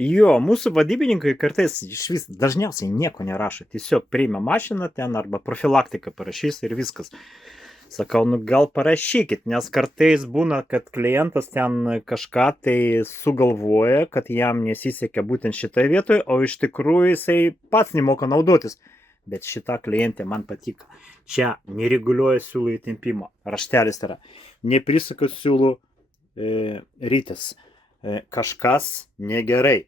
Jo, mūsų vadybininkai kartais išvis dažniausiai nieko nerašo. Tiesiog priima mašiną ten arba profilaktiką parašys ir viskas. Sakau, nu gal parašykit, nes kartais būna, kad klientas ten kažką tai sugalvoja, kad jam nesisekė būtent šitoje vietoje, o iš tikrųjų jisai pats nemoka naudotis. Bet šita klientė man patiko. Čia nereguliuoja siūlų įtempimo. Raštelis yra. Neprisaka siūlų rytis. Kažkas negerai.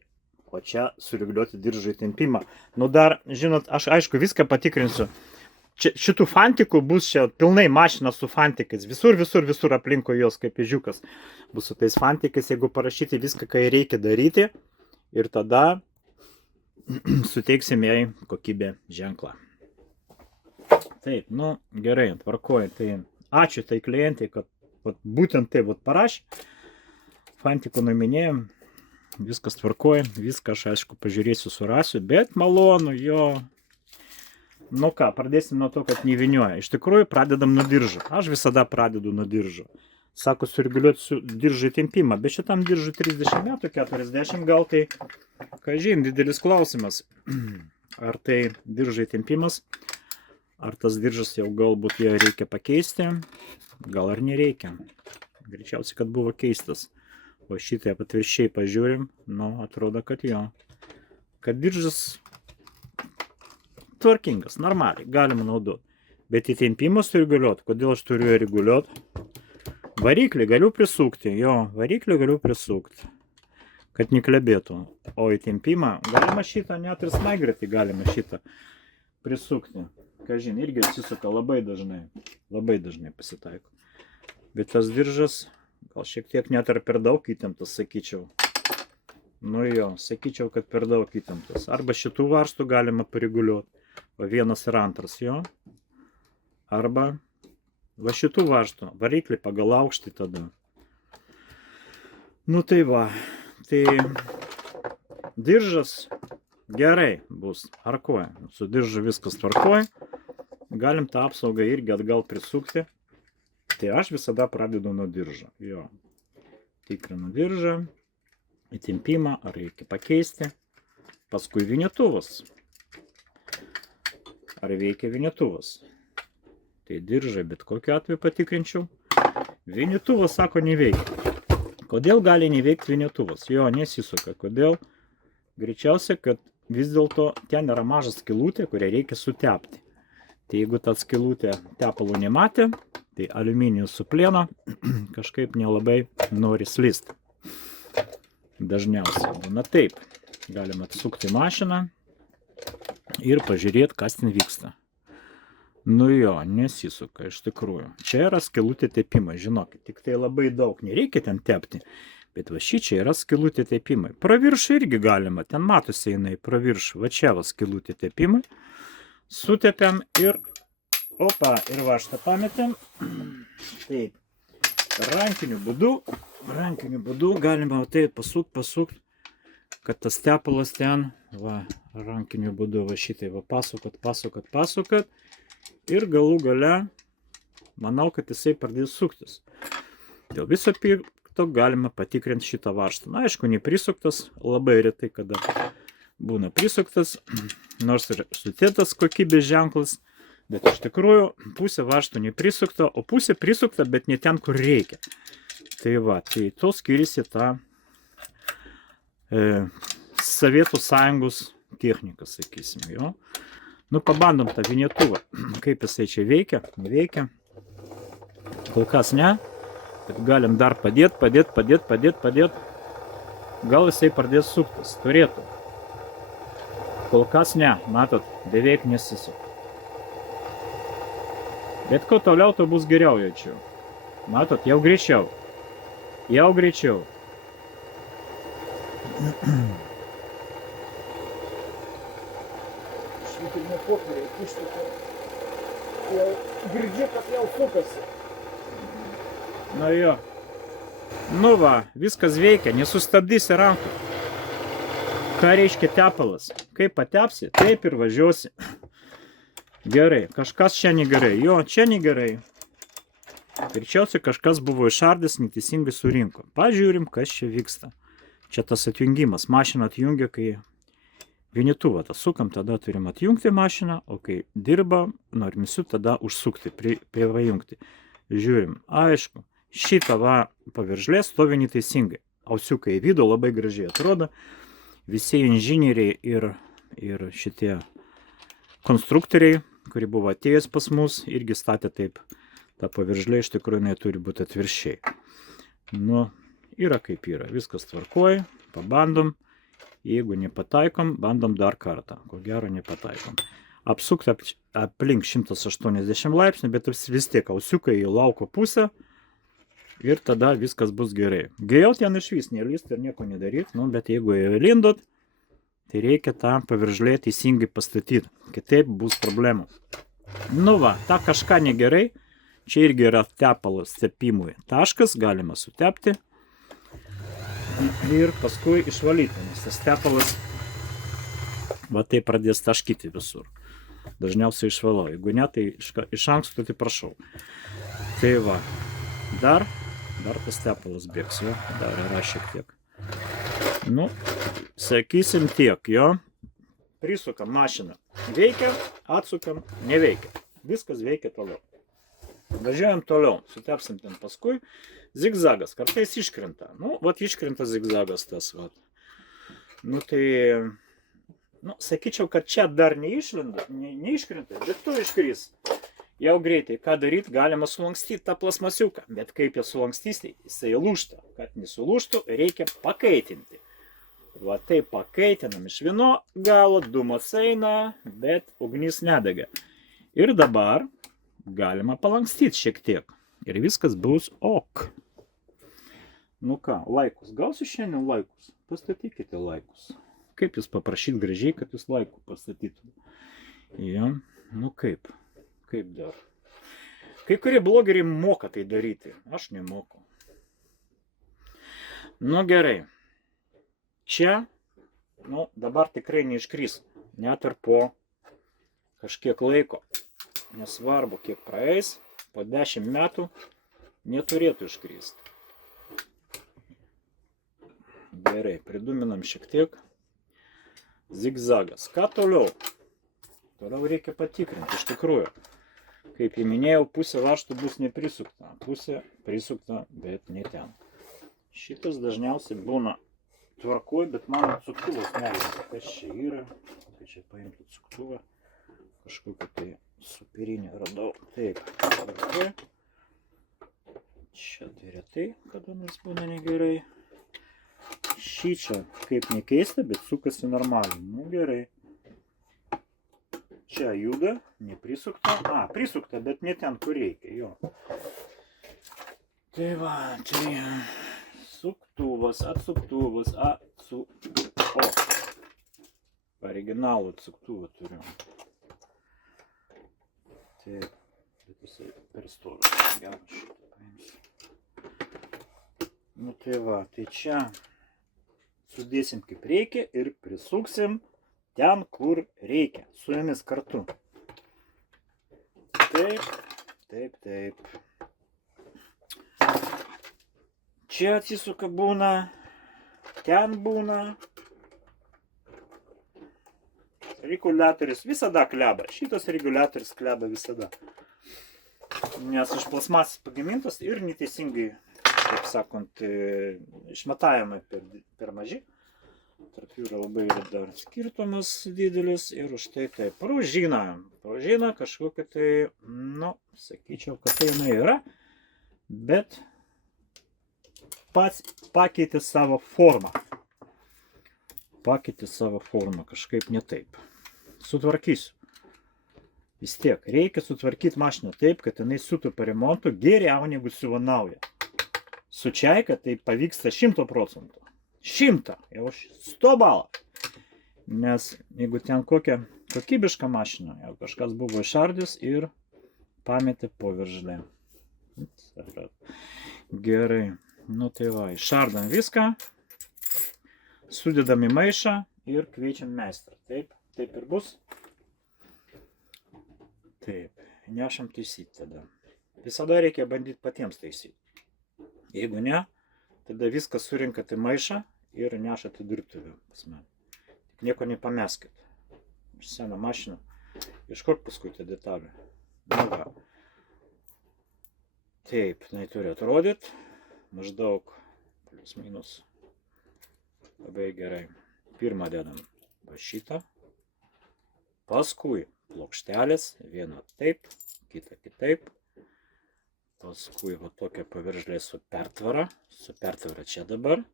O čia sureguliuoti diržo įtempimą. Nu dar, žinot, aš aišku viską patikrinsiu. Čia, šitų fantikų bus čia pilnai mašina su fantikais. Visur aplinko jos kaip ežiukas. Bus su tais fantikais, jeigu parašyti viską, ką reikia daryti. Ir tada suteiksim jai kokybę ženklą. Taip, nu gerai, tvarkoju. Tai ačiū tai klientai, kad būtent tai parašė. Fantikų numinėjom. Viskas tvarkoja, viską aš aišku pažiūrėsiu, surasiu, bet malonu jo. Nu ką, pradėsim nuo to, kad nevinioja. Iš tikrųjų, pradedam nuo diržo. Aš visada pradedu nuo diržo. Sako, sureguliuoti diržo įtempimą, bet šitam diržui 30 metų, 40 gal tai, kažin, didelis klausimas. Ar tai diržo įtempimas, ar tas diržas jau galbūt ją reikia pakeisti, gal ar nereikia. Greičiausiai, kad buvo keistas. O šitai atvirkščiai pažiūrim, nu, atrodo, kad jo. Kad diržas tvarkingas, normaliai, galima naudoti. Bet įtempimas sureguliuoti, kodėl aš turiu reguliuoti? Variklį galiu prisukti, jo, variklį galiu prisukti, kad neklebėtų. O įtempimą galima šitą, net ir smaigretį galima šitą prisukti. Kažin, irgi atsisuka labai dažnai pasitaiko. Bet tas diržas gal šiek tiek net ar per daug įtemptas, sakyčiau. Nu jo, sakyčiau, kad per daug įtemptas. Arba šitų varžtų galima pareguliuoti. Va vienas ir antras jo. Arba va šitų varžtų. Variklį pagal aukštį tada. Nu tai va. Tai diržas gerai bus. Arkuoja. Su diržu viskas tvarkoja. Galim tą apsaugą irgi atgal prisukti. Tai aš visada pradedu nuo diržo. Jo. Tikrinu diržą, įtempimą, ar reikia pakeisti. Paskui vinetuvas. Ar veikia vinetuvas. Tai diržą bet kokiu atveju patikrinčiau. Vinetuvas, sako, neveikia. Kodėl gali neveikti vinetuvas? Jo, nesisuka. Kodėl? Greičiausia, kad vis dėlto ten yra maža skylutė, kurią reikia sutepti. Tai jeigu ta skylutė tepalų nematė, tai aliuminijus su plieno kažkaip nelabai nori slysti. Dažniausiai būna taip. Galima atsukti mašiną ir pažiūrėti, kas ten vyksta. Nu jo, nesisuka iš tikrųjų. Čia yra skylutė tepimai, žinokit, tik tai labai daug nereikia ten tepti. Bet va šičia yra skylutė tepimai. Praviršų irgi galima, ten matosi jinai praviršų. Va čia va skylutė tepimai. Sutepiam ir opa, ir va šitą pametėm. Taip, rankiniu būdu galima tai pasukt, kad tas tepalas ten, va, rankiniu būdu va šitai va pasukat. Ir galų gale, manau, kad jisai pradės suktis. Dėl viso pikto galima patikrinti šitą varžtą. Na, aišku, neprisuktas, labai retai kada būna prisuktas, nors ir sudėtas kokybės ženklas, bet iš tikrųjų pusė varžtų neprisukta, o pusė prisukta, bet ne ten, kur reikia. Tai va, tai to skiriasi ta Sovietų Sąjungos technika, sakysim, jo. Nu, pabandom tą vinetuvą, kaip jisai čia veikia, neveikia. Kol kas ne, bet galim dar padėt. Gal jisai pradės suktis, turėtų. Kol kas ne, matot, beveik nesisuka. Bet ko toliau, to bus geriau jaučiu. Matot, jau greičiau. Švitilimo popieriai kišti, jau girdžiu, kad jau sukasi. Nu jo. Nu va, viskas veikia, nesustabdysi rankų. Ką reiškia tepalas? Kaip patepsi, taip ir važiuosi. Gerai, kažkas čia negerai. Jo, čia negerai. Greičiausiai kažkas buvo išardęs, neteisingai surinko. Pažiūrim, kas čia vyksta. Čia tas atjungimas. Mašina atjungia, kai vienituvą tą sukam, tada turim atjungti mašiną, o kai dirba, norim įsiūt, tada užsukti, privajungti. Žiūrim, aišku, šitą va paveržlė stovi neteisingai. Ausiukai į vidų labai gražiai atrodo. Visi inžinieriai ir šitie konstruktoriai, kurie buvo atėjęs pas mus, irgi statė taip. Ta paveržlė iš tikrųjų neturi būti atviršiai. Nu, yra kaip yra. Viskas tvarkoja, pabandom. Jeigu nepataikom, bandom dar kartą. Ko gero nepataikom. Apsukti aplink 180 laipsnių, bet vis tiek ausiukai į lauko pusę. Ir tada viskas bus gerai. Geriau ten iš vis nelyst ir nieko nedaryt. Nu, bet jeigu įlindot, tai reikia tą paveržlę teisingai pastatyti. Kitaip bus problemų. Nu va, ta kažką negerai. Čia irgi yra tepalas tepimui taškas, galima sutepti ir paskui išvalyti, nes tas tepalas va tai pradės taškyti visur. Dažniausiai išvalau, jeigu ne, tai iš anksto tai prašau. Tai va, dar tas tepalas bėgs, jo, dar yra šiek tiek. Nu, sakysim tiek, jo, prisukam mašiną, veikia, atsukam, neveikia, viskas veikia toliau. Važiuojam toliau, sutepsim ten paskui. Zigzagas, kartais iškrenta. Nu, vat iškrenta zigzagas tas, vat. Nu, tai, nu, sakyčiau, kad čia dar neiškrenta, bet tu iškris. Jau greitai, ką daryti, galima sulankstyti tą plasmasiuką. Bet kaip ją sulankstysi, jisai lūžta. Kad nesulūžtų, reikia pakaitinti. Va taip pakaitinam iš vieno galo, dūmas eina, bet ugnis nedega. Ir dabar galima palankstyti šiek tiek. Ir viskas bus ok. Nu ką, laikus. Gausiu šiandien laikus. Pastatykite laikus. Kaip jūs paprašyti gražiai, kad jūs laikų pastatytum? Ja, nu kaip? Kaip dar? Kai kurie blogeriai moka tai daryti. Aš nemoku. Nu gerai. Čia, nu, dabar tikrai neiškris. Net ir po kažkiek laiko. Nesvarbu, kiek praeis, po 10 metų neturėtų iškristi. Gerai, priduminam šiek tiek. Zigzagas. Ką toliau? Toliau reikia patikrinti, iš tikrųjų. Kaip jau minėjau, pusė vaštų bus neprisukta. Pusė prisukta, bet ne ten. Šitas dažniausiai būna tvarkoj, bet mano atsuktuvas neveikia. Kas čia yra? Tai čia paimti atsuktuvą. Kažkokį tai superinį radau. Taip, tvarkoj. Čia tai retai, kada nors būna negerai. Šį čia, kaip nekeista, bet sukasi normaliai. Nu gerai. Čia juda, neprisukta. Prisukta, bet ne ten, kur reikia. Jo. Tai va, tai suktuvas, atsuktuvas, originalų atsuktuvą turiu. Taip, bet jisai per storas. Gerai, šitą paimsiu. Nu tai va, tai čia sudėsim kaip reikia ir prisuksim ten, kur reikia. Su jumis kartu. Taip, taip, taip. Čia atsisuka būna, ten būna. Reguliatorius visada kleba. Šitas reguliatorius kleba visada. Nes iš plasmasės pagamintas ir neteisingai, kaip sakant, išmatavimai per maži. Tarp jų yra labai dar skirtumas didelis ir už tai tai pružina. Pružina kažkokia tai, nu, sakyčiau, kad tai jinai yra, bet pats pakeitė savo formą. Pakeitė savo formą kažkaip ne taip. Sutvarkysiu. Vis tiek reikia sutvarkyti mašiną taip, kad jinai siūtų po remontų geriau negu siuva nauja. Su Čaika tai pavyksta 100%. 100, jau 100 balą. Nes jeigu ten kokią kokybišką mašiną, jau kažkas buvo išardęs ir pametė po veržlę. Gerai, nu tai va, išardam viską, sudedam į maišą ir kviečiam meistrą. Taip, taip ir bus. Taip, nešam taisyti tada. Visada reikia bandyti patiems taisyti. Jeigu ne, tada viską surinkat į maišą ir nešat į dirbtuvę pas mane. Tik nieko nepameskit. Seną mašiną. Ieškok paskui tą detalę. Nu va. Taip, jinai turi atrodyti. Maždaug plius minus. Labai gerai. Pirmą dedam va šitą. Paskui plokštelės. Vieną taip, kitą kitaip. Paskui va tokia paveržlė su pertvara. Su pertvara čia dabar.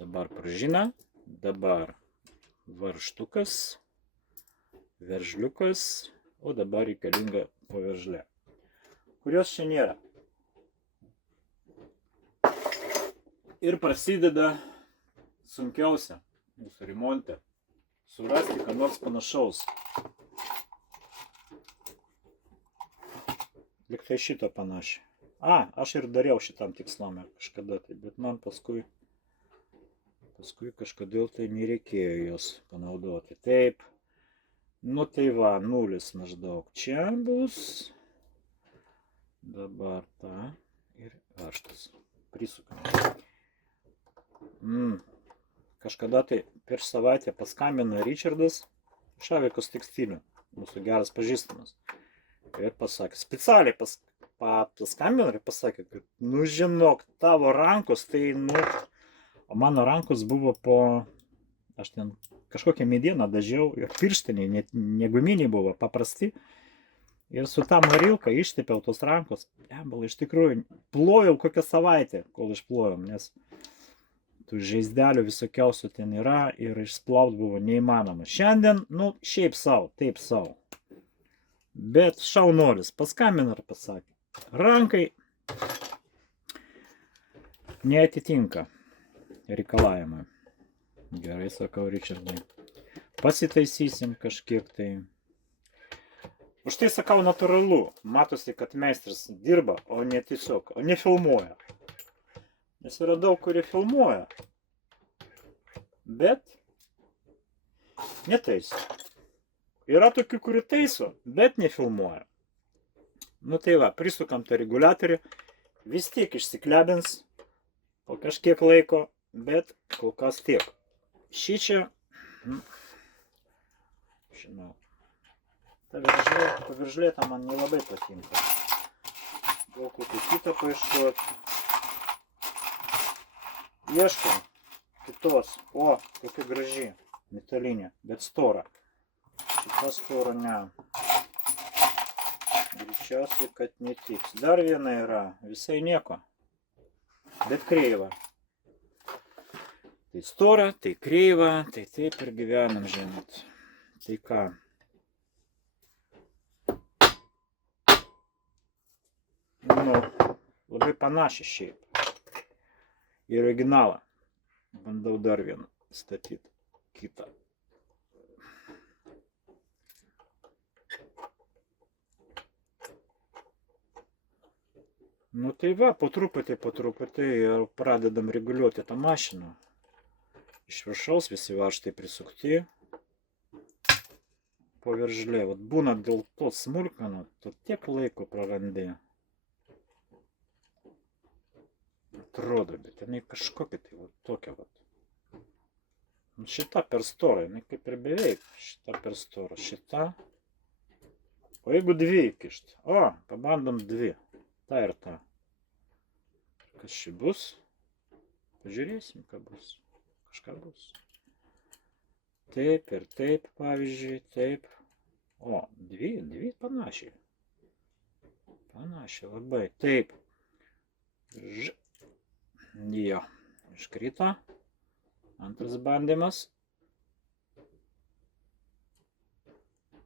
Dabar pražina. Dabar varžtukas. Veržliukas. O dabar reikalinga paveržlė. Kurios čia nėra. Ir prasideda sunkiausia mūsų remonte. Surasti ką nors panašaus. Liktai šito panašiai. Aš ir dariau šitam tikslam kažkada tai, bet man paskui kažkodėl tai nereikėjo jos panaudoti. Taip. Nu tai va, nulis maždaug čia bus. Dabar tą ir varžtas. Prisukam. Kažkada tai prieš savaitę paskambino Richardas iš Avikos tekstilių, mūsų geras pažįstamas. Ir pasakė, specialiai paskambino ir pasakė, kad, nu žinok, tavo rankos, tai, o mano rankos buvo aš ten kažkokią medieną dažiau ir pirštiniai, neguminiai buvo, paprasti. Ir su tą marilką ištėpiau tos rankos. Iš tikrųjų, plojau kokią savaitę, kol išplojom, nes tų žaizdelių visokiausių ten yra ir išsplaut buvo neįmanoma. Šiandien, šiaip savo, taip savo. Bet šaunuolis paskambino ir pasakė, rankai neatitinka reikalavimai. Gerai, sakau, Richardai. Pasitaisysim kažkiek tai. Už tai sakau natūralu. Matosi, kad meistras dirba, o ne tiesiog, o ne filmuoja. Nes yra daug, kurie filmuoja. Bet netaiso. Yra tokių, kurie taiso, bet nefilmuoja. Nu tai va, prisukam tą reguliatorių. Vis tiek išsiklebins po kažkiek laiko, bet kol kas tiek. Šičia, žinau, ta paveržlė man nelabai patinka. Gal kokį kitą paieškoti. Ieškom kitos. O, kokia graži, metalinė, bet stora. Šita stora ne. Greičiausiai, kad netiks. Dar viena yra, visai nieko, bet kreiva. Tai stora, tai kreiva, tai taip ir gyvenam, žinot. Tai ką? Labai panašiai šiaip. Į originalą. Bandau dar vieną statyti. Kitą. Tai va, po truputį jau pradedam reguliuoti tą mašiną. Iš viršaus visi varžtai prisukti. Paveržlė. Vat būna dėl to smulkmenų, tu tiek laiko prarandi. Atrodo, bet jinai kažkokia tai tokia vat. Šita per stora, jinai kaip ir beveik. Šita per stora, šita. O jeigu dvi įkišt? Pabandom dvi. Ta ir ta. Kas čia bus? Pažiūrėsim, ką bus. Kažką bus. Taip ir taip, pavyzdžiui, taip. Dvi panašiai. Panašiai labai. Taip. Jo. Iškrito. Antras bandymas.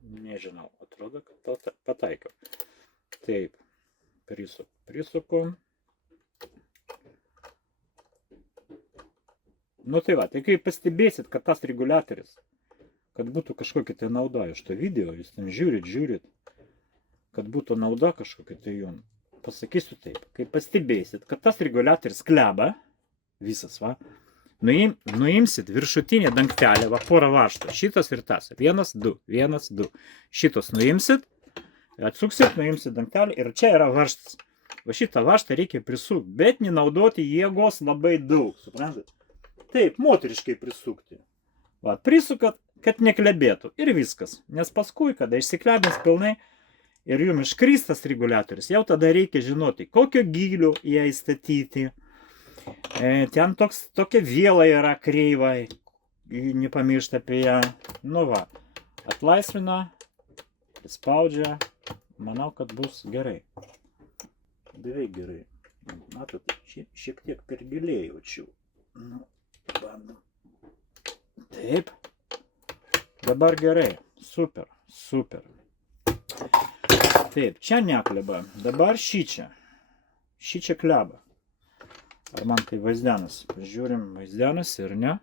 Nežinau. Atrodo, kad pataikiau. Taip. Prisuku. Tai va, tai kai pastebėsit, kad tas reguliatorius, kad būtų kažkokia tai nauda iš to video, jūs ten žiūrit, kad būtų nauda kažkokia tai jum. Pasakysiu taip, kai pastebėsit, kad tas reguliatorius kleba, visas, va, nuimsit viršutinę dangtelę, va, porą varžtų, šitas ir tas, 1, 2, 1, 2, šitos nuimsit, atsuksit, nuimsit dangtelę ir čia yra varžtas. Va šitą varžtą reikia prisukti, bet nenaudoti jėgos labai daug, suprantat? taip, moteriškai prisukti. Va, prisukat, kad neklebėtų. Ir viskas. Nes paskui, kada išsiklebins pilnai ir jums iškrys tas reguliatorius, jau tada reikia žinoti, kokio gylio ją įstatyti. Ten tokia vėla yra kreiva, nepamiršta apie ją. Nu va, atlaisvina, spaudžia, manau, kad bus gerai. Beveik gerai. Matot, šiek tiek per giliai jaučiu. Nu, bandom. Taip. Dabar gerai. Super, super. Taip, čia nekleba. Dabar šičia. Šičia kleba. Ar man tai vaizdenas? Žiūrim vaizdenas ir ne.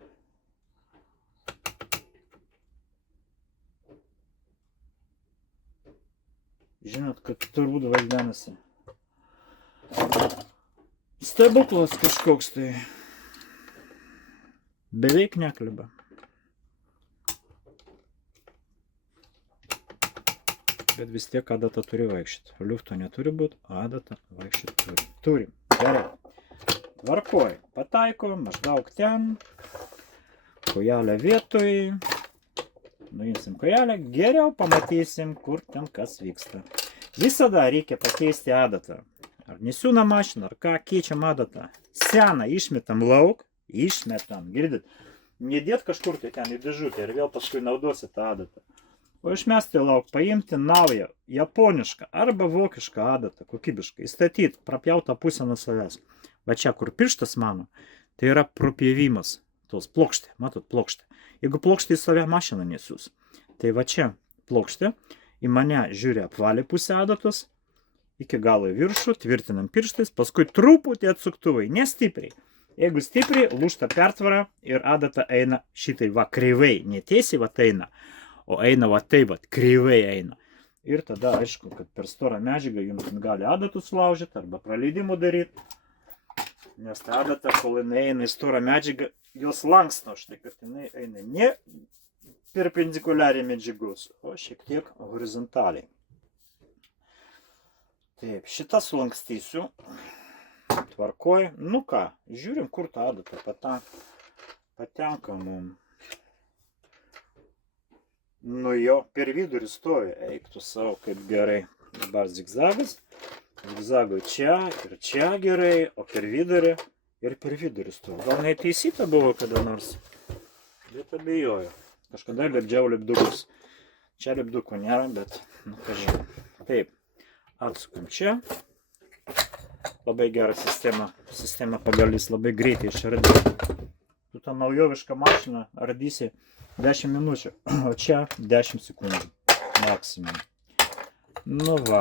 Žinot, kad turbūt vaizdenasi. Stebuklas kažkoks tai. Beveik nekleba. Bet vis tiek adata turi vaikščioti. Liufto neturi būti, adata vaikščioti turi. Turim. Gerai. Tvarkoj. Pataiko, maždaug ten. Kojelę vietoj. Nuimsim kojelę. Geriau pamatysim, kur ten kas vyksta. Visada reikia pakeisti adatą. Ar nesiūna mašiną, ar ką, keičiam adatą. Seną išmetam lauk. Išmetam. Girdit? Nedėt kažkur tai ten į dėžutę ir vėl paskui naudosi tą adatą. O išmesti lauk, paimti naują, japonišką arba vokišką adatą, kokybišką, įstatyti, prapjautą pusę nuo savęs. Va čia, kur pirštas mano, tai yra propjėvimas, tos plokštė, matot, plokštė. Jeigu plokštė į save mašiną nesiūs, tai va čia plokštė, į mane žiūri apvalė pusę adatos, iki galo į viršų, tvirtinam pirštais, paskui truputį atsuktuvai, nestipriai. Jeigu stipriai, lūžta pertvara ir adata eina šitai va kreivai, netiesiai va eina. O eina va taip, va, kreivai eina. Ir tada, aišku, kad per storą medžiagą jums gali adatus laužyti arba praleidimų daryti. Nes ta adata, kol jinai eina į storą medžiagą, jos lanksta, štai kad jinai eina ne perpendikuliariai medžiagos, o šiek tiek horizontaliai. Taip, šitą sulankstysiu. Tvarkoj. Nu ką, žiūrim, kur ta adata patenka mums. Nu jo, per vidurį stovi, eiktų savo, kaip gerai. Dabar zigzagas, zigzagui čia ir čia gerai, o per vidurį ir per vidurį stovi. Gal neteisyta buvo kada nors, bet abejoju. Kažkada lipdžiau lipdukus. Čia lipdukų nėra, bet, nu kažin. Taip, atsukam čia. Labai gera sistema. Sistema pagalys labai greitai išardė. Tu tą naujovišką mašiną ardysi 10 minučių, o čia 10 sekundžių maksimum. Nu va,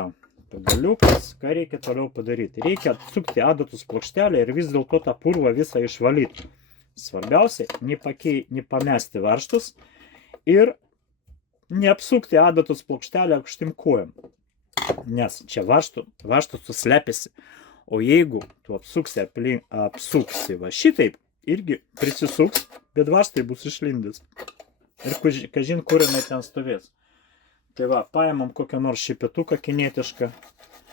pagaliukas, ką reikia toliau padaryti? Reikia atsukti adatos plokštelę ir vis dėlto tą purvą visą išvalyti. Svarbiausia, nepamesti varžtus ir neapsukti adatos plokštelę aukštim kojom. Nes čia varžtus suslepiasi. O jeigu tu apsuksi va šitaip, irgi prisisuks, bet varžtai bus išlindęs. Ir kažin, kur jinai ten stovės. Tai va, paėmam kokią nors šepetuką kinetišką.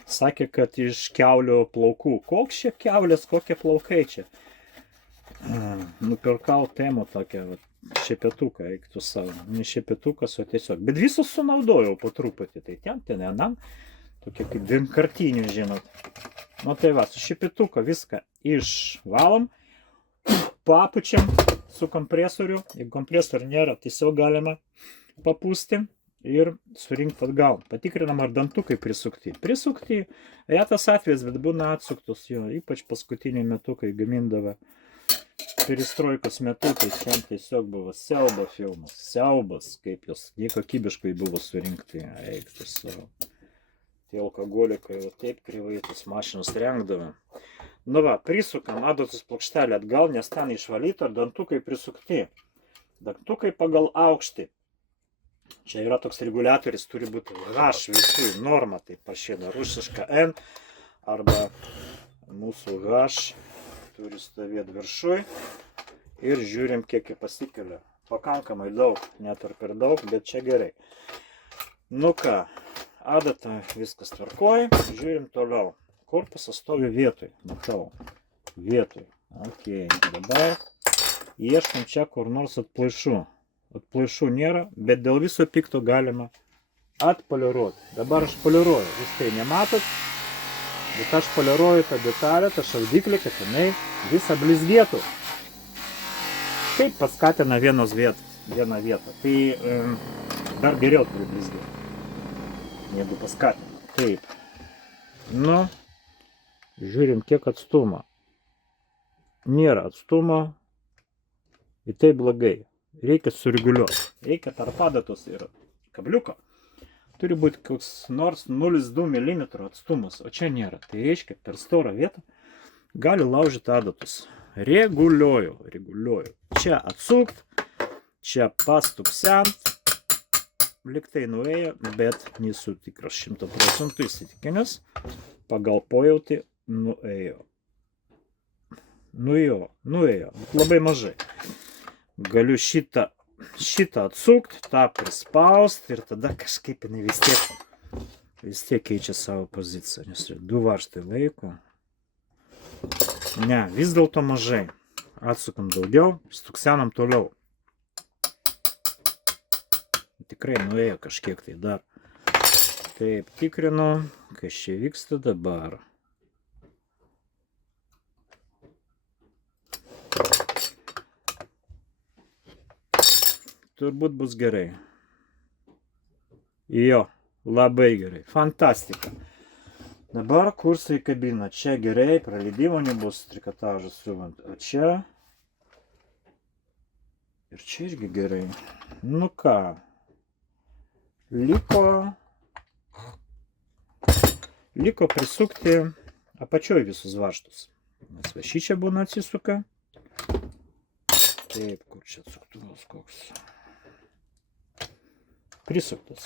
Sakė, kad iš kiaulio plaukų. Koks čia kiaulės, kokie plaukai čia? Nupirkau temo tokią šepetuką, eiktų savo. Ne šepetukas, o tiesiog. Bet visus sunaudojau po truputį. Tai ten, anam. Tokie kaip vienkartinių, žinot. Nu tai va, su šepetuką viską išvalom. Papučiam su kompresoriu. Jeigu kompresorių nėra, tiesiog galima papūsti ir surinkti atgal. Patikrinam, ar dantukai prisukti. Prisukti, retas atvejis, bet būna atsuktus jo. Ypač paskutiniu metu, kai gamindavo perestroikos metu, tai čia tiesiog buvo siaubo filmas. Siaubas, kaip jos nekokybiškai buvo surinkti. Eiktų savo. Tie alkoholikai va taip kreivai tos mašinos rengdavo. Nu va, prisukam adatos plokštelę atgal, nes ten išvalyta, dantukai prisukti. Dantukai pagal aukštį. Čia yra toks reguliatorius, turi būti H visų norma, tai pašėda rusiška N arba mūsų H turi stovėti viršui ir žiūrim, kiek jį pasikelia. Pakankamai daug, net ir per daug, bet čia gerai. Nu ką, adata viskas tvarkoja, žiūrim toliau. Korpusas stovi vietoj, matau, vietoj. Ok, dabar ieškom čia kur nors atplaišų. Atplaišų nėra, bet dėl viso pikto galima atpoliruoti. Dabar aš poliruoju, jūs tai nematot, bet aš poliruoju tą detalę, tą šaudiklį, kad jinai visą blizgėtų. Taip paskatina vieną vietą. Tai dar geriau turi blizgėti, negu paskatina. Taip. Nu, žiūrim kiek atstumo. Nėra atstumo. Ir tai blogai. Reikia sureguliuoti. Reikia tarp adatos ir kabliuko. Turi būti koks nors 0,2 mm atstumas, o čia nėra. Tai reiškia, per storą vietą gali laužyti adatus. Reguliuoju. Čia atsukt, čia pastuksent. Liktai nuėjo, bet nesu tikras 100% įsitikinęs. Pagal pojauti nuėjo. Nuėjo, bet labai mažai. Galiu šitą atsukt, tą prispaust ir tada kažkaip jinai vis tiek keičia savo poziciją, nes 2 varžtai laiko. Ne, vis dėlto mažai. Atsukam daugiau, stuksenam toliau. Tikrai nuėjo kažkiek tai dar. Taip, tikrinu, kas čia vyksta dabar. Turbūt bus gerai. Jo, labai gerai. Fantastika. Dabar kursai kabina. Čia gerai, praleidimo nebus, trikotažas siuvant. O čia. Ir čia irgi gerai. Nu ką. Liko prisukti apačioj visus varžtus. Nes va šį čia būna atsisuka. Taip, kur čia atsuktuvas koks. Prisuktas.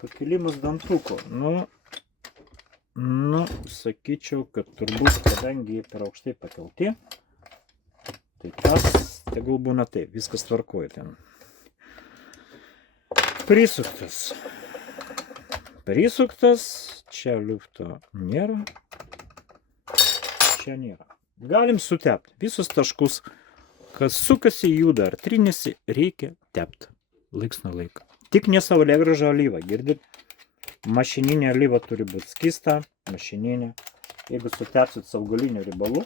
Pakelimas dantuko. Nu, sakyčiau, kad turbūt, kadangi per aukštai pakelti, tai tas, tegul būna taip, viskas tvarkoja ten. Prisuktas, čia liufto nėra, čia nėra. Galim sutepti visus taškus, kas sukasi, juda ar trinėsi, reikia tepti laiks nuo laiko. Tik ne saulėgrąžą alyvą, girdit? Mašininė alyva turi būti skista, mašininė. Jeigu sutepsit augalinių riebalų,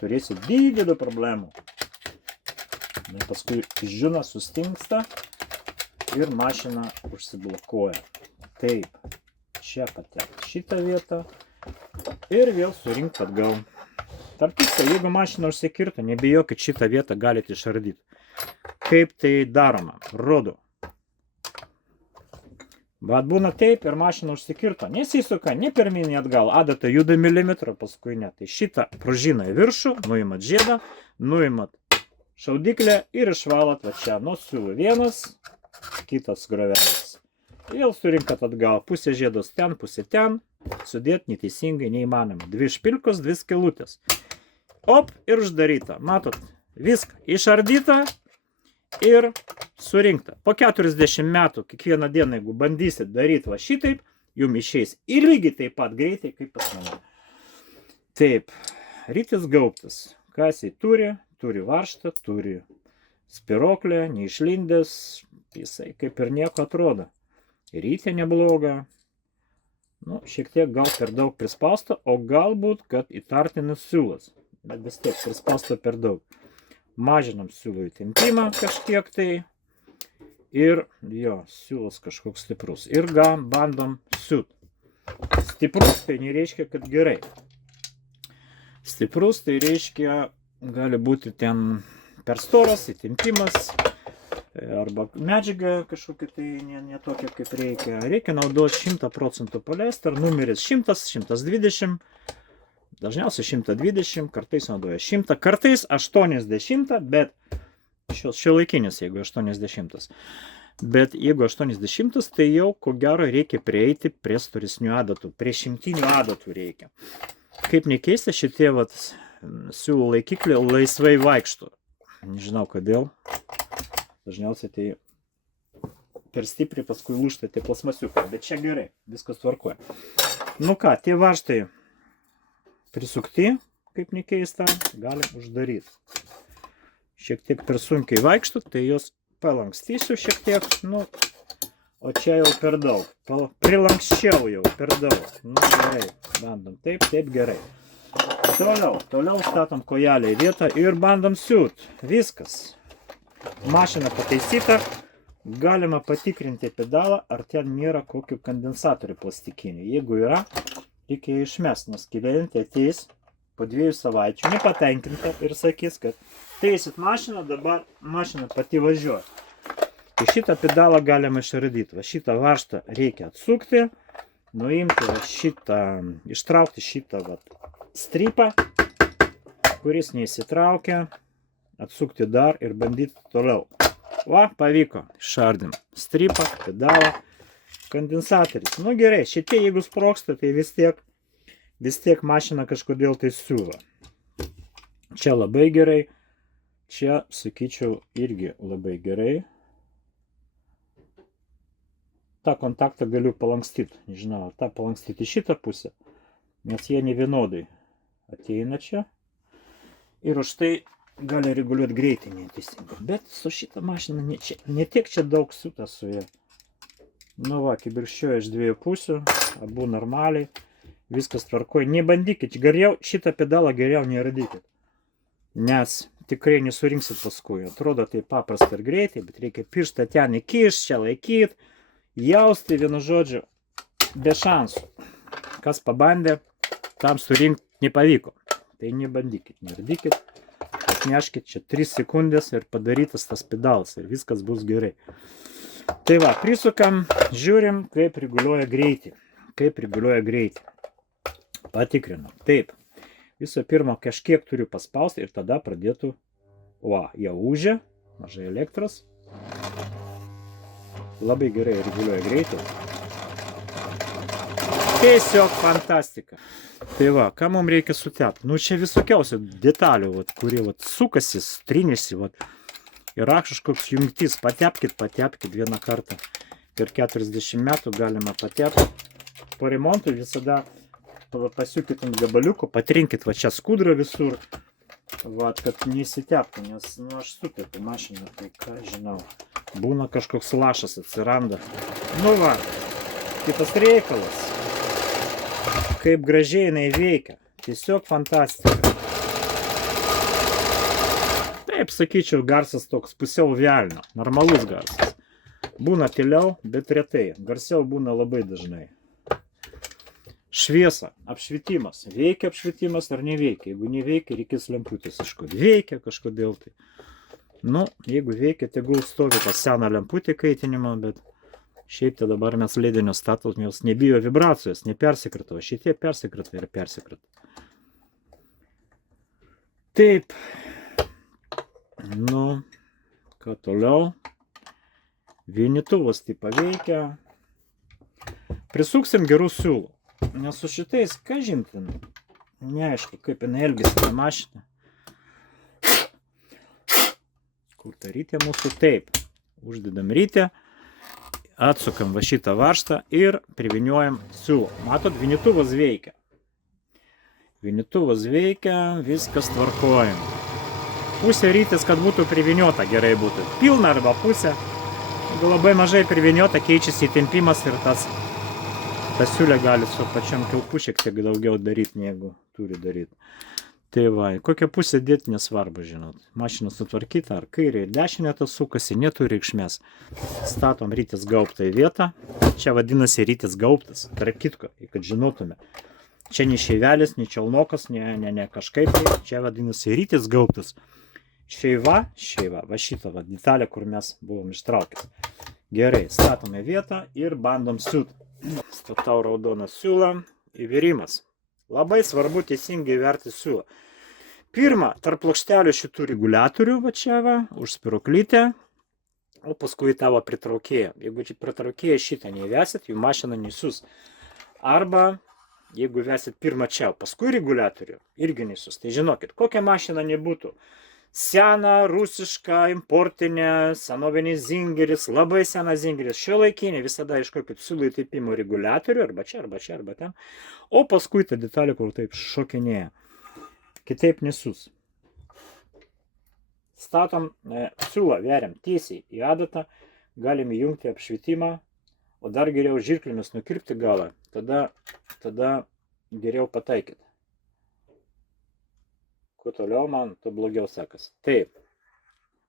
turėsit didelių problemų. Paskui žina sustingsta ir mašina užsiblokuoja. Taip, čia patepti šitą vietą ir vėl surinkti atgal. Tarp kitko, jeigu mašina užsikirto, nebijokit, šitą vietą galite išardyti. Kaip tai daroma? Rodo. Bet būna taip ir mašina užsikirto. Nesisuka, ne pirmin, ne atgal. Adata juda milimetrą, paskui ne. Tai šitą pražina į viršų, nuimat žiedą, nuimat šaudiklę ir išvalot va čia. Nuo siūlų vienas, kitas grovelis. Vėl surinkat atgal. Pusė žiedos ten, pusė ten. Sudėti neteisingai neįmanoma. 2 špilkos, 2 skylutės. Op, ir uždaryta. Matot, viską išardyta ir surinkta. Po 40 metų kiekvieną dieną, jeigu bandysit daryti va šitaip, jums išeis ir lygiai taip pat greitai, kaip pas mane. Taip, rytis gaubtas. Kas jį turi? Turi varžtą, turi spiroklę, neišlindęs, jisai kaip ir nieko atrodo. Rytė nebloga. Nu, šiek tiek gal per daug prispausta, o galbūt, kad įtartinas siūlas. Bet vis tiek prispausta per daug. Mažinam siūlų įtempimą kažkiek tai. Ir jo, siūlas kažkoks stiprus. Ir bandom siūt. Stiprus tai nereiškia, kad gerai. Stiprus tai reiškia, gali būti ten per storas įtempimas. Arba medžiaga kažkokia tai ne tokia kaip reikia. Reikia naudoti 100% poliester. Numeris 100, 120. Dažniausiai 120, kartais naudoja 100, kartais 80, bet šiuolaikinis, jeigu 80. Bet jeigu 80, tai jau ko gero reikia prieiti prie storesnių adatų, prie šimtinių adatų reikia. Kaip nekeista, šitie siūlų laikikliai laisvai vaikšto. Nežinau kodėl. Dažniausiai tai per stipriai paskui lūžta tie plasmasiukai. Bet čia gerai, viskas tvarkuoja. Nu ką, tie varžtai prisukti, kaip nekeista, galim uždaryti. Šiek tiek per sunkiai vaikštų, tai jos palankstysiu šiek tiek, nu, o čia jau per daug. Prilankščiau jau per daug. Nu, gerai, bandom taip, taip gerai. Toliau statom kojelę į vietą ir bandom siūt. Viskas. Mašina pataisyta. Galima patikrinti pedalą, ar ten nėra kokių kondensatorių plastikinių. Jeigu yra, reikia išmest, nes klientė ateis po 2 savaičių nepatenkinta ir sakys, kad taisyt mašiną, dabar mašina pati važiuoja. Tai šitą pedalą galima išardyti. Va šitą varžtą reikia atsukti, nuimti va šitą, ištraukti šitą va strypą, kuris neįsitraukia, atsukti dar ir bandyti toliau. Va, pavyko, išardim strypą, pedalą, kondensatorius. Nu gerai, šitie jeigu sprogsta, tai vis tiek mašina kažkodėl tai siūva. Čia labai gerai, čia, sakyčiau, irgi labai gerai. tą kontaktą galiu palankstyti. Nežinau, ar tą palankstyti šitą pusę, nes jie ne vienodai ateina čia. Ir už tai gali reguliuoti greitį neteisingai. Bet su šitą mašiną ne tiek čia daug siuta su ja. Nu va, kibirkščioja iš dviejų pusių, abu normaliai, viskas tvarkoja. Nebandykit, geriau šitą pedalą geriau neradykit, nes tikrai nesurinksit paskui. Atrodo tai paprasta ir greitai, bet reikia pirštą ten įkišti, čia laikyti, jausti, vienu žodžiu, be šansų. Kas pabandė, tam surinkti nepavyko. Tai nebandykit, neradykit, atneškit čia 3 sekundės ir padarytas tas pedalas ir viskas bus gerai. Tai va, prisukam, žiūrim, kaip reguliuoja greitį. Patikrinam. Taip, visų pirma, kažkiek turiu paspausti ir tada pradėtų, va, jau ūžia, mažai elektros. Labai gerai reguliuoja greitį. Tiesiog fantastika. Tai va, ką mums reikia sutepti? Nu, čia visokiausių detalių, vat, kurie vat, sukasi, trinėsi, vat. Yra kažkoks jungtis, patepkit vieną kartą. Per 40 metų galima patepti. Po remontų visada pasiūkit ant gabaliukų, patrinkit va čia skudrą visur, va, kad neįsiteptų, nes, nu, aš sutepu mašiną, tai ką žinau, būna kažkoks lašas atsiranda. Nu va, kitas reikalas, kaip gražiai jinai veikia, tiesiog fantastika. Taip, sakyčiau, garsas toks pusiau velnio, normalus garsas. Būna tyliau, bet retai, garsiau būna labai dažnai. Šviesa, apšvietimas. Veikia apšvietimas ar neveikia? Jeigu neveikia, reikės lemputės iškoti. Veikia kažkodėl tai. Nu, jeigu veikia, tegul stovi pas seną lemputį kaitinimą, bet šiaip tai dabar mes ledinio status, jos nebijo vibracijos, nepersikrata, o šitie persikrata ir persikrata. Taip. Nu, ką toliau? Vienituvas taip paveikia. Prisuksim gerų siūlų. Nes su šitais, ką žintin, neaišku, kaip jinai elgėsi tą mašiną. Kur ta rytė mūsų? Taip. Uždedam rytę, atsukam va šitą varžtą ir priviniuojam siūlą. Matot, vienituvas veikia. Vienituvas veikia, viskas tvarkojam. Pusė rytis, kad būtų priviniuota, gerai būtų. Pilna arba pusė. Jeigu labai mažai priviniuota, keičiasi įtempimas ir tas siūlė gali su pačiam kilpu šiek tiek daugiau daryti, negu turi daryti. Tai va, kokią pusę dėti nesvarbu, žinot. Mašina sutvarkyta, ar kairė ir dešinė tas sukasi, neturi reikšmės. Statom rytis gaubtą į vietą. Čia vadinasi rytis gaubtas, tarp kitko, kad žinotume. Čia ne šeivelis, ne čelnokas, ne kažkaip. Čia vadinasi rytis gaubtas. Šeiva, va šitą va, detalę, kur mes buvom ištraukęs. Gerai, statome vietą ir bandom siūti. Statau raudoną siūlą, įvirimas. Labai svarbu teisingai įverti siūlą. Pirma, tarp plokštelių šitų reguliatorių, va čia va, už spiroklytę, o paskui tavo pritraukėją. Jeigu čia pritraukėją šitą neįvesit, jų mašina nesiūs. Arba, jeigu vesit pirmą čia, paskui reguliatorių, irgi nesiūs. Tai žinokit, kokia mašina nebūtų. Sena, rusiška, importinė, senovinis zingeris, labai senas zingeris, šiuolaikinė, visada iškokit siūlų įtepimo reguliatorių, arba čia, arba ten. O paskui ta detalė, kur taip šokinėja. Kitaip nesus. Statom siūlą, veriam tiesiai į adatą, galim įjungti apšvietimą, o dar geriau žirklėmis nukirpti galą, tada geriau pataikyti. Kuo toliau man, tuo blogiau sekasi. Taip,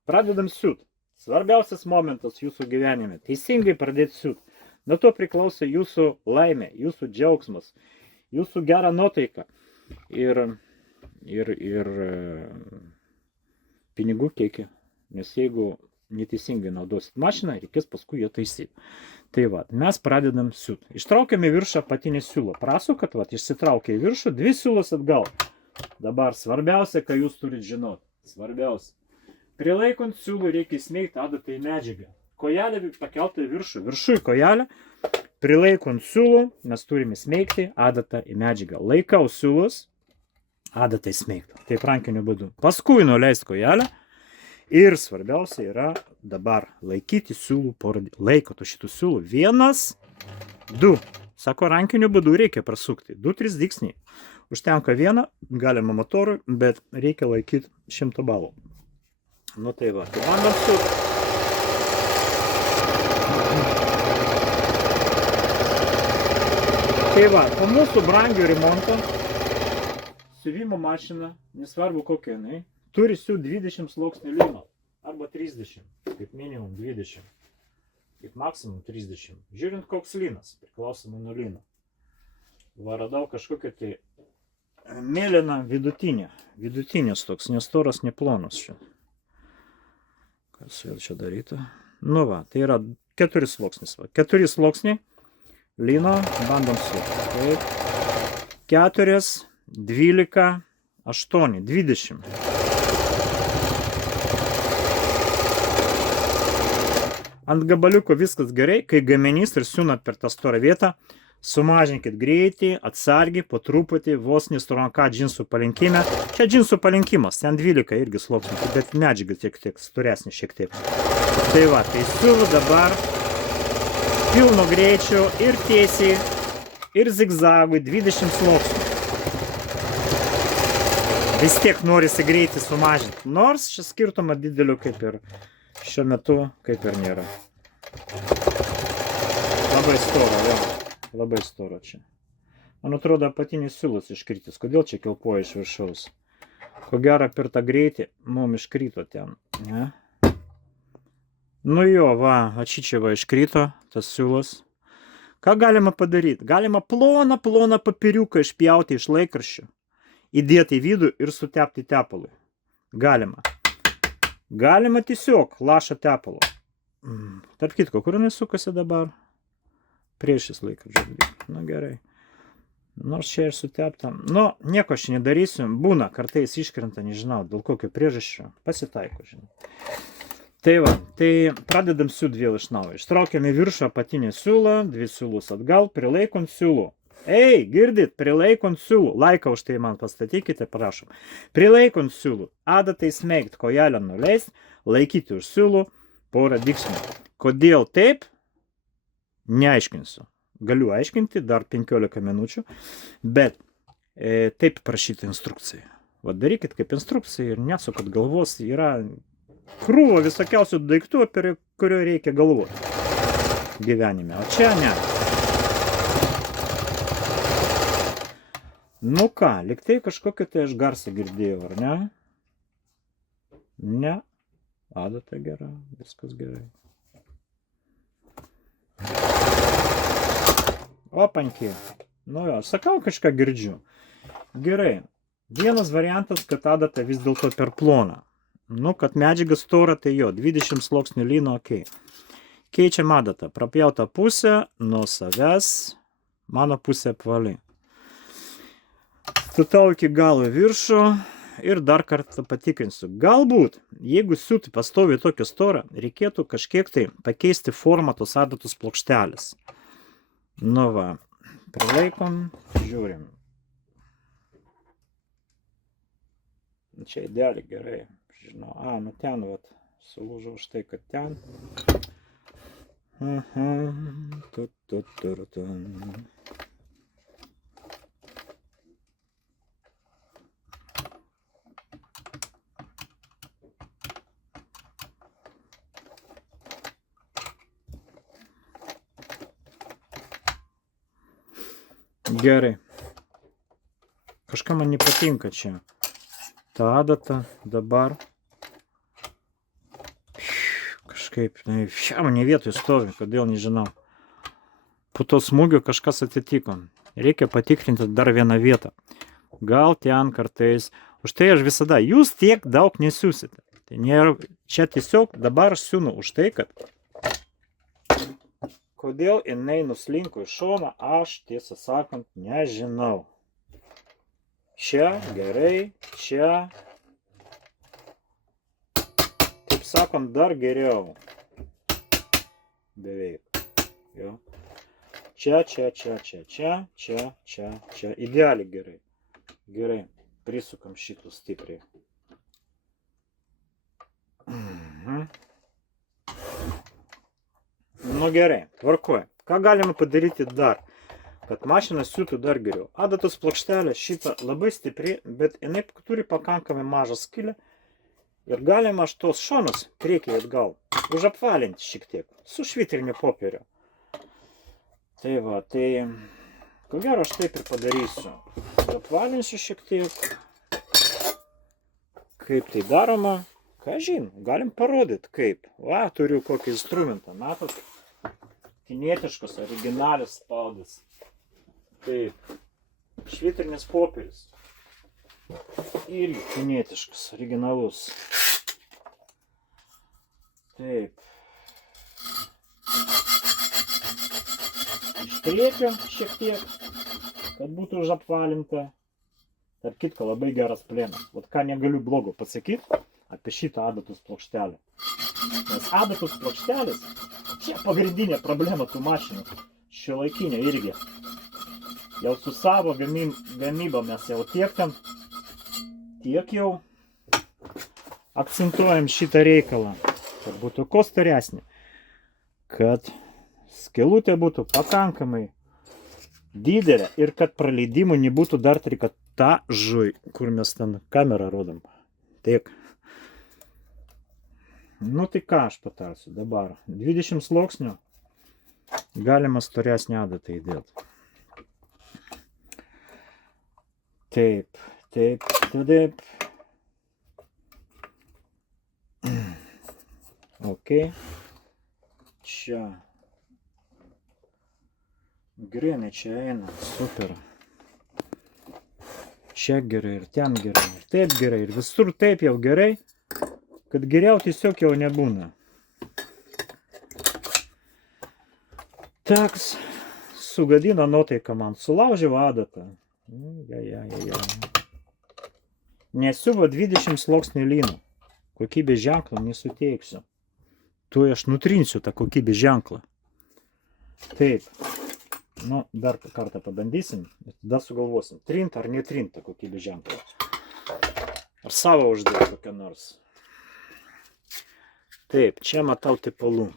pradedam siūt. Svarbiausias momentas jūsų gyvenime. Teisingai pradėti siūt. Nuo to priklauso jūsų laimė, jūsų džiaugsmas, jūsų gera nuotaika ir pinigų kiekį. Nes jeigu neteisingai naudosit mašiną, reikės paskui ją taisyti. Tai va, mes pradedam siūt. Ištraukiame viršą apatinį siūlą. Prasukat, va, išsitraukia į viršų, 2 siūlos atgal. Dabar svarbiausia, ką jūs turit žinoti. Svarbiausia. Prilaikant siūlų reikia įsmeigti adatą į medžiagą. Kojelę pakeltą į viršų. Viršui kojelę. Prilaikant siūlų mes turime įsmeigti adatą į medžiagą. Laikau siūlus, adatą įsmeigti. Taip rankiniu būdu. Paskui nuleist kojelę. Ir svarbiausia yra dabar laikyti siūlų porą. Laikote šitų siūlų. 1, 2. Sako, rankiniu būdu reikia prasukti. 2-3 dygsniai. Užtenka vieną, galima motorui, bet reikia laikyti 100 balų. Nu tai va, tai bandom siūt. Tai va, po mūsų brangio remonto siuvimo mašina, nesvarbu kokia jinai, turi siūt 20 sluoksnių lino, arba 30, kaip minimum 20, kaip maksimum 30. Žiūrint koks linas, priklausomai nuo lino. Va, radau kažkokią tai mėlyną vidutinės toks, nestoras, neplonas čia. Kas vėl čia daryta? Nu va, tai yra 4 sluoksnis. 4 sluoksniai lino, bandom siūt. Taip. 4, 12, 8, 20. Ant gabaliuko viskas gerai, kai gaminys ir siūnat per tą storą vietą, sumažinkit greitį, atsargiai, po truputį, vos nesuranka džinsų palenkime. Čia džinsų palenkimas, ten 12 irgi sluoksnių, bet medžiaga tiek storesnė šiek tiek. Tai va, tai siūlu dabar pilno greičio ir tiesiai, ir zigzagui 20 sluoksnių. Vis tiek norisi greitį sumažinti, nors čia skirtumo didelio kaip ir šiuo metu kaip ir nėra. Labai storo, vėl. Labai storo čia. Man atrodo, apatinis siūlas iškritis. Kodėl čia kilpoja iš viršaus? Ko gero per tą greitį mums iškrito ten. Ne? Nu jo, va, ačičia va iškrito tas siūlas. Ką galima padaryti? Galima ploną papiriuką išpjauti iš laikraščių, įdėti į vidų ir sutepti tepalui. Galima. Galima tiesiog lašą tepalo. Tarp kitko, kur jinai sukasi dabar? Priešis laikrodžio. Nu gerai. Nors čia ir sutepta. Nu, nieko aš nedarysiu. Būna, kartais iškrenta, nežinau, dėl kokio priežasčio. Pasitaiko, žinai. Tai va, tai pradedam siūt vėl iš naujo. Ištraukiam į viršų apatinį siūlą, 2 siūlus atgal, prilaikant siūlų. Ei, girdit, prilaikant siūlų. Laiką už tai man pastatykite, prašom. Prilaikant siūlų. Adatą įsmeigt, kojelę nuleist, laikyti už siūlų porą dygsnių. Kodėl taip? Neaiškinsiu. Galiu aiškinti dar 15 minučių, bet taip prašyti instrukcijai. Va darykit kaip instrukcija ir nesukat galvos, yra krūva visokiausių daiktų, apie kurio reikia galvoti gyvenime, o čia ne. Nu ką, lyg tai kažkokią tai aš garsą girdėjau, ar ne? Ne. Adata gera, viskas gerai. Opanki. Nu jo, sakau, kažką girdžiu. Gerai. Vienas variantas, kad adata vis dėlto per plona. Nu, kad medžiaga stora, tai jo, 20 sluoksnių lino, ok. Keičiam adatą. Prapjautą pusę nuo savęs, mano pusė apvali. Statau iki galo viršų ir dar kartą patikrinsiu. Galbūt, jeigu siūti pastoviai tokį storą, reikėtų kažkiek tai pakeisti formą tos adatos plokštelės. Nu va, prilaikom, žiūrim. Čia idealiai gerai. Žinau, nu ten, vat, sulūžau štai, kad ten. Aha, tu. Gerai. Kažką man nepatinka čia. Ta adata dabar. Kažkaip, ne vietoj stovi, kodėl nežinau. Po to smūgio kažkas atitiko. Reikia patikrinti dar vieną vietą. Gal ten kartais. Už tai aš visada, jūs tiek daug nesiūsite. Tai nėra, čia tiesiog dabar aš siūnu už tai, kad kodėl jinai nuslinko į šoną, aš tiesą sakant nežinau. Čia gerai, čia, taip sakant, dar geriau. Beveik. Jo. Čia. Idealiai gerai. Gerai. Prisukam šitų stipriai. Nu gerai, tvarkoja. Ką galima padaryti dar, kad mašina siūtų dar geriau? Adatos plokštelė šitą labai stipri, bet jinai turi pakankamai mažą skylę. Ir galima šitos šonus priekiai atgal užapvalinti šiek tiek su švitriniu popieriu. Tai va, tai ko gero aš taip ir padarysiu. Apvalinsiu šiek tiek. Kaip tai daroma? Ką žin, galim parodyti kaip. Va, turiu kokį instrumentą, matot? Kinietiškas, originalis spaudas. Taip. Švitrinis popierius. Irgi kinietiškas, originalus. Taip. Ištriepiu šiek tiek, kad būtų užapvalinta. Tarp kitko, labai geras plėnas. Vat ką negaliu blogo pasakyti apie šitą adatos plokštelę. Nes adatos plokštelės, čia pagrindinė problema tų mašinų. Šiuolaikinio irgi. Jau su savo gamyba mes jau tiek jau akcentuojam šitą reikalą, kad būtų kuo storesnė. Kad skylutė būtų pakankamai didelė ir kad praleidimų nebūtų dar trikotažui, kur mes ten kamerą rodom. Tiek. Nu tai ką aš patarsiu dabar. 20 sluoksnių galima storesnį adatą įdėti. Taip. Ok. Čia. Grinai čia eina. Super. Čia gerai ir ten gerai. Ir taip gerai. Ir visur taip jau gerai. Kad geriau tiesiog jau nebūna. Taks. Sugadino nuotaiką man. Sulaužiau adatą. Nesiuvo 20 sluoksnių lynų. Kokybės ženklą nesuteiksiu. Tuoj aš nutrinsiu tą kokybės ženklą. Taip. Nu, dar kartą pabandysim. Tada sugalvosim. Trint ar netrint tą kokybės ženklą. Ar savo uždėti kokią nors. Taip, čia matau tepalų.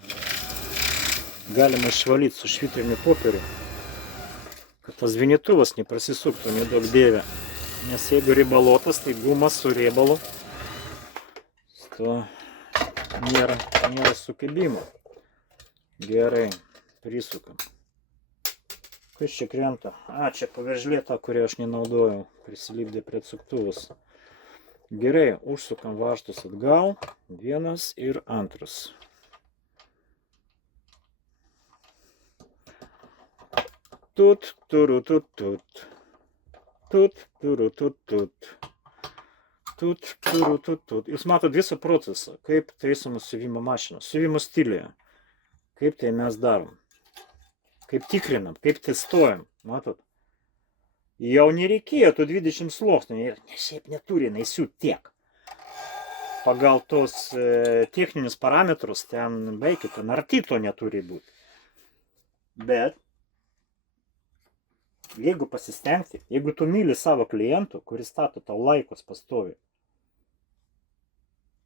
Galima išvalyti su švitriniu popieriu. Kad tas vinituvas neprasisuktų, nedaug dievė. Nes jeigu ribalotas, tai gumas su riebalu. To nėra sukibimo. Gerai, prisukam. Kas čia krenta? Čia paveržlė ta, kurią aš nenaudojau. Prisilipdė prie atsuktuvus. Gerai, užsukam varžtus atgal. Vienas ir antras. Tut. Jūs matot visą procesą, kaip taisoma siuvimo mašina, siuvimo stiliuje. Kaip tai mes darom. Kaip tikrinam, kaip testuojam. Matot? Jau nereikėjo tų 20 sluoksnių, nes šiaip neturi naisių tiek. Pagal tos techninius parametrus ten baikit, ten artito neturi būti. Bet jeigu pasistengti, jeigu tu myli savo klientų, kuris stato tau laikus pastovi,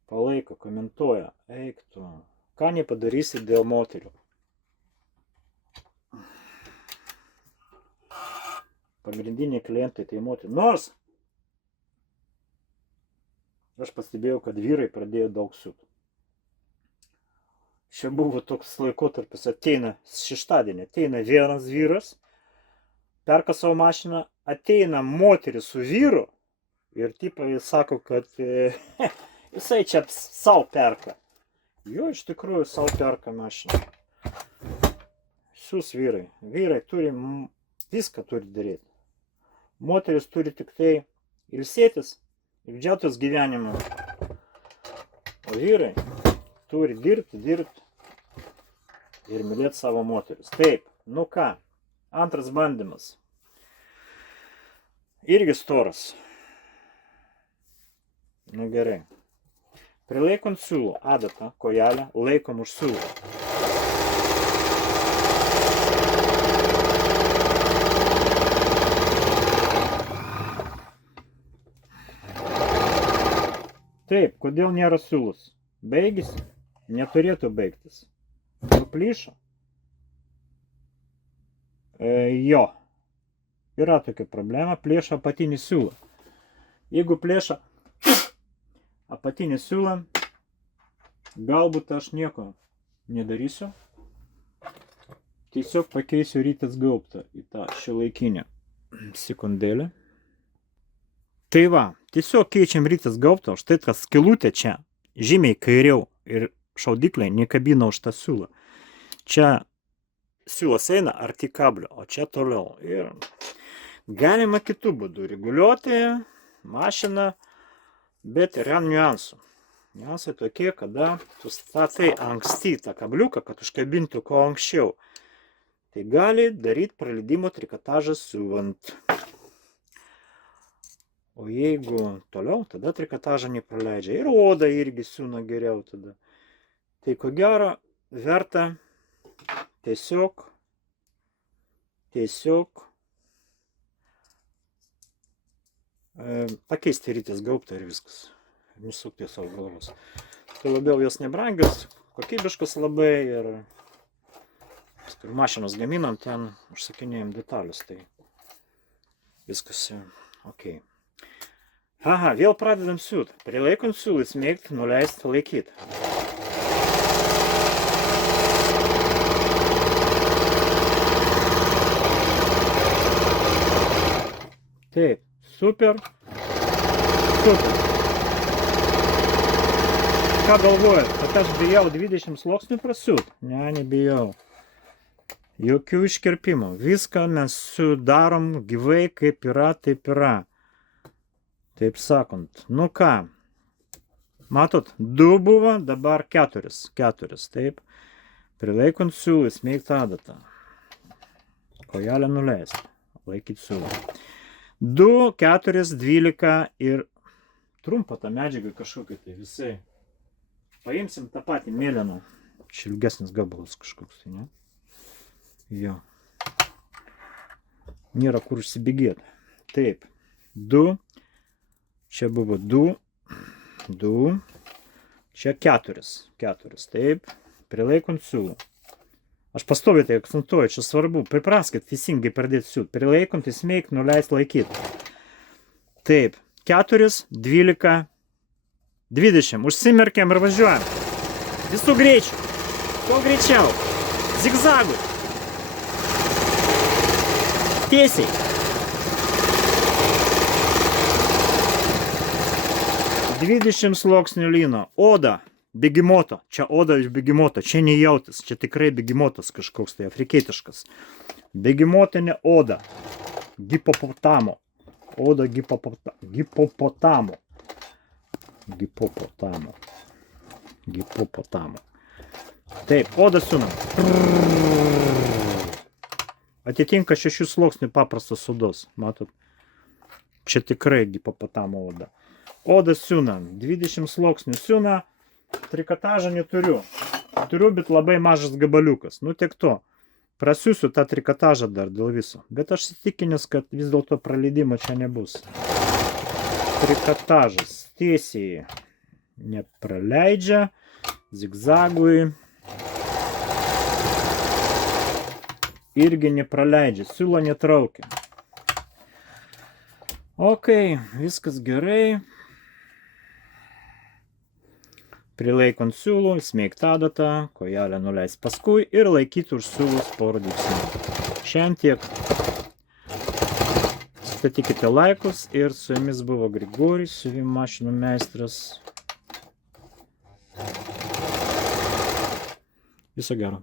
palaiko, komentuoja. Eik tu. Ką nepadarysi dėl moterių? Pagrindiniai klientai tai moterų. Nors aš pastebėjau, kad vyrai pradėjo daug siūt. Čia buvo toks laikotarpis, ateina šeštadienį, ateina vienas vyras, perka savo mašiną, ateina moteris su vyru ir tipai sako, kad jisai čia savo perka. Jo, iš tikrųjų, savo perka mašiną. Siūs vyrai. Vyrai turi viską turi daryti. Moteris turi tik tai ilsėtis ir džiaugtis gyvenimu. O vyrai turi dirbti ir mylėti savo moteris. Taip, nu ką, antras bandymas. Irgi storas. Nu gerai. Prilaikant siūlo adatą, kojelę, laikom už siūlo. Taip, kodėl nėra siūlos? Baigėsi? Neturėtų baigtis. Nuplyšo? Jo. Yra tokia problema, plėša apatinį siūlą. Jeigu plėša apatinį siūlą, galbūt aš nieko nedarysiu. Tiesiog pakeisiu rytės gaubtą į tą šiuolaikinę sekundėlę. Tai va, tiesiog keičiam rytės gaubtą, štai tas skylutė čia žymiai kairiau ir šaudikliai nekabina už tą siūlą. Čia siūlas eina arti kablio, o čia toliau. Ir galima kitų būdų reguliuoti mašiną, bet yra niuansų. Niuansai tokie, kada tu statai anksti tą kabliuką, kad užkabintų kuo anksčiau. Tai gali daryti praleidimo trikotažą siuvant. O jeigu toliau, tada trikotažą nepraleidžia. Ir oda irgi siūna geriau tada. Tai ko gero, verta tiesiog pakeisti rytės gaubtą ir viskas. Nesukti savo galvos. Tai labiau jos nebrangios, kokybiškos labai ir kur mašinos gaminam, ten užsakinėjom detalius. Tai viskas ok. Aha, vėl pradedam siūt. Prilaikant siūlą, smėgti, nuleisti, laikyti. Taip, super. Ką galvojat, kad aš bijau 20 sluoksnių prasiūt? Ne, nebijau. Jokių iškirpimų. Viską mes sudarom gyvai, kaip yra, taip yra. Taip sakant, nu ką, matot, 2 buvo, dabar 4, taip. Prilaikant siūlą, smėgti adatą. Kojelę nuleisti, laikyti siūlą. 2, 4, 12 ir trumpą tą medžiagą kažkokį tai visai. Paimsim tą patį mėlyną, čia ilgesnis gabalas kažkoks, tai ne? Jo. Nėra kur užsibėgėti. Taip, 2. Čia buvo 2, čia 4, taip, prilaikant siūlą. Aš pastoviai tai akcentuoju, čia svarbu, pripraskit teisingai pradėti siūt, prilaikant, įsmeigt, nuleist, laikyti. Taip, 4, 12, 20, užsimerkiam ir važiuojam. Visų greičių, kuo greičiau, zigzagų, tiesiai. 20 sluoksnių lyno. Oda begimoto. Čia oda iš begimoto. Čia ne jautis. Čia tikrai begimotas kažkoks tai afrikietiškas. Begimotinė oda. Hipopotamo. Oda hipopotamo. Hipopotamo. Taip, oda siūnam. Atitinka 6 sluoksnių paprastos odos. Matot? Čia tikrai hipopotamo oda. Oda siūna, 20 sluoksnių siūna, trikotažą neturiu. Turiu, bet labai mažas gabaliukas. Nu tiek to. Prasiūsiu tą trikotažą dar dėl viso. Bet aš įsitikinęs, kad vis dėlto praleidimo čia nebus. Trikotažas tiesiai nepraleidžia, zigzagui irgi nepraleidžia, siūlo netraukia. Ok, viskas gerai. Prilaikant siūlų, smeigtą adatą, kojelę nuleis paskui ir laikyti už siūlus porą dyksnių. Šiandien tiek. Statykite laikus ir su jumis buvo Grigorijus, siuvimo mašinų meistras. Viso gero.